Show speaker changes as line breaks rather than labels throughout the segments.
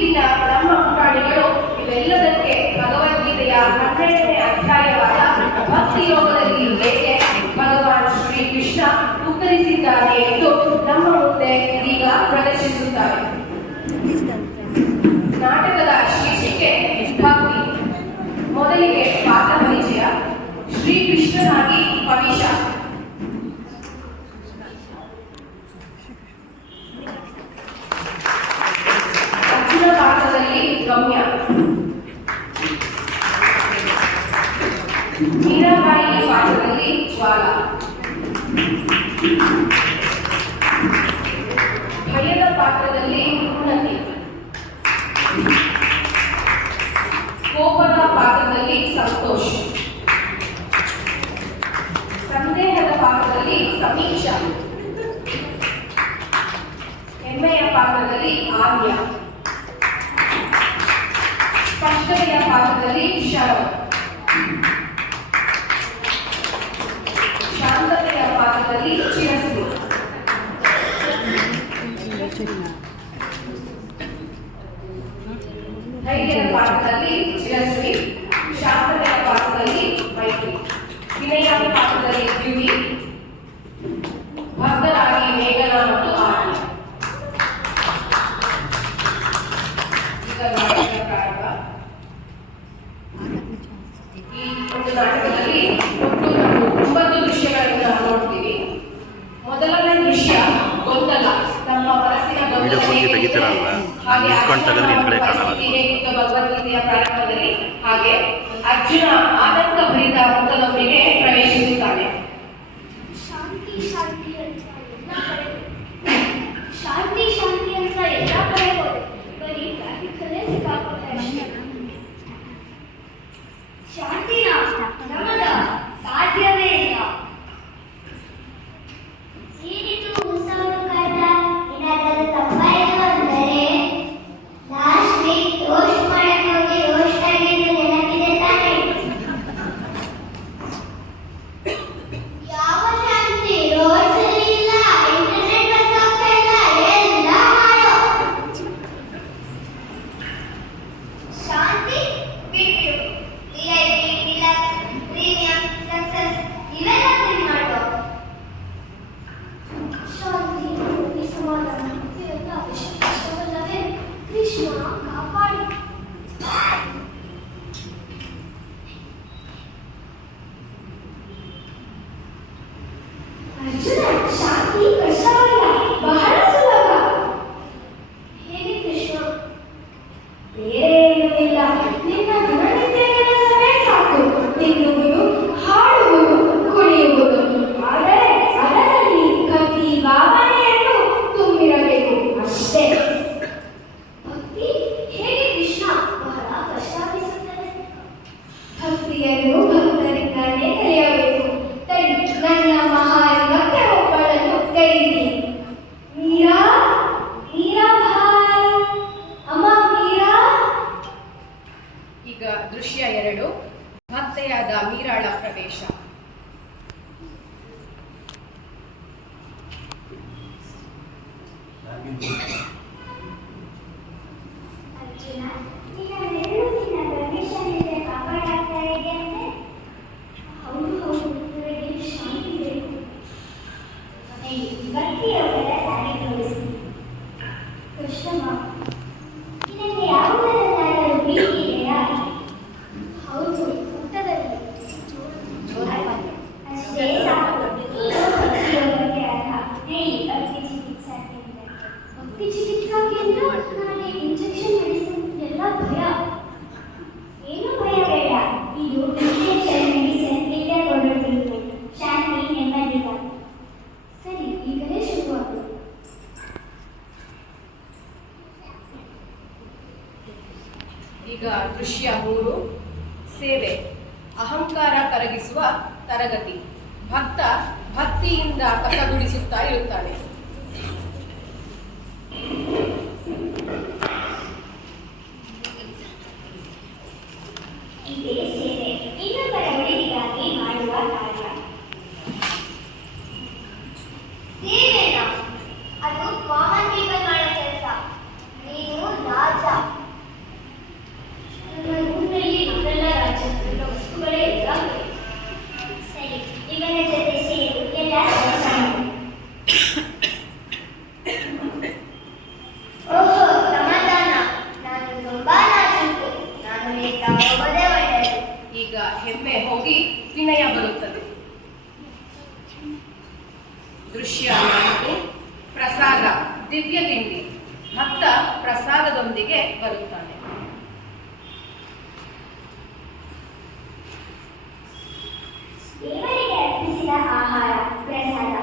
Filipina ಸ್ಪಷ್ಟತೆಯ ಪಾಠದಲ್ಲಿ ಶವ ಶಾಂತತೆಯ ಪಾಠದಲ್ಲಿ ಚಿರಸು ಧೈರ್ಯದ ಪಾಠದಲ್ಲಿ ದೃಶ್ಯ ಎರಡು ಭಕ್ತೆಯಾದ ಮೀರಾಳ ಪ್ರವೇಶ.
E esse ಇವರಿಗೆ
ಅರ್ಪಿಸಿದ ಆಹಾರ ಪ್ರಸಾದ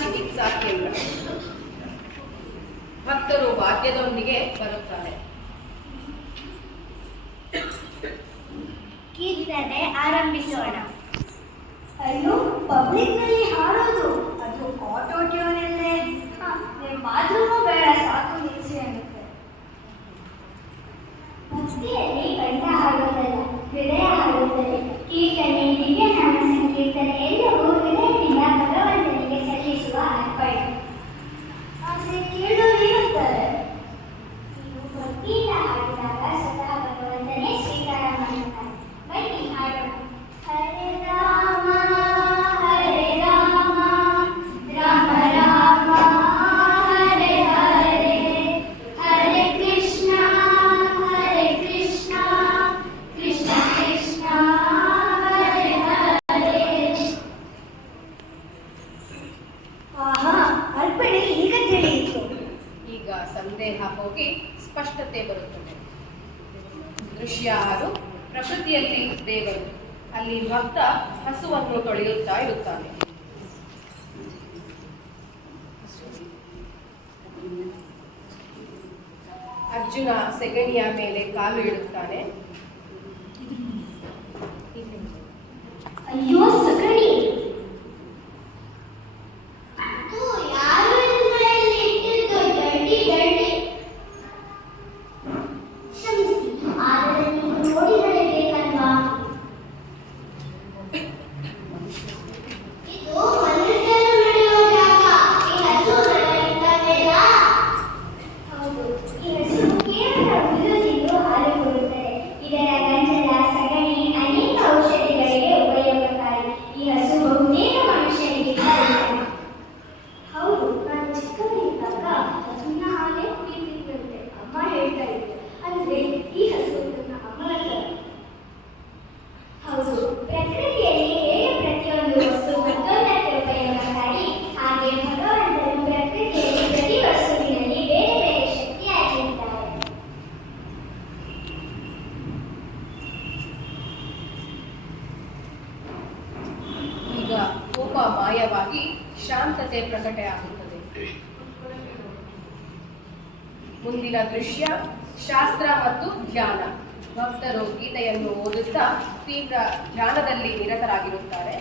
ಚಿಕಿತ್ಸಾ ಕೇಂದ್ರ. ಭಕ್ತರು ಭಾಗ್ಯದೊಂದಿಗೆ ಬರುತ್ತಾರೆ.
ಕೀರ್ತನೆ ಆರಂಭಿಸೋಣ. ಅಯ್ಯೋ ಪಬ್ಲಿಕ್ನಲ್ಲಿ ಹಾಡೋದು ಅದು ಆಟೋ ಟ್ಯೂನಲ್ಲೇ ಮಾಧ್ಯಮ ಬೇಡ, ಸಾಕು ನಿಲ್ಸಿ ಅನ್ನುತ್ತೆ. ಭಕ್ತಿಯಲ್ಲಿ ಕಂಠ ಹಾಡೋದಲ್ಲ ಹೃದಯ
ಅರ್ಜುನ ಸೆಕೆಂಡ್ ಇಯರ್ ಮೇಲೆ ಕಾಲು ಇಡುತ್ತಾನೆ. ಶಾಂತತೆ ಪ್ರಕಟ ಆಗುತ್ತದೆ ಮುಂದಿನ ದೃಶ್ಯ ಶಾಸ್ತ್ರ ಮತ್ತು ಧ್ಯಾನ ಭಕ್ತರು ಗೀತೆಯನ್ನು ಓದುತ್ತಾ ತೀವ್ರ ಧ್ಯಾನದಲ್ಲಿ ನಿರತರಾಗಿರುತ್ತಾರೆ.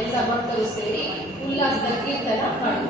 ಗಾನ ಎಲ್ಲ ಭಕ್ತರು ಸೇರಿ ಉಲ್ಲಾಸದ ಕೀರ್ತನ ಹಾಡುತ್ತಾರೆ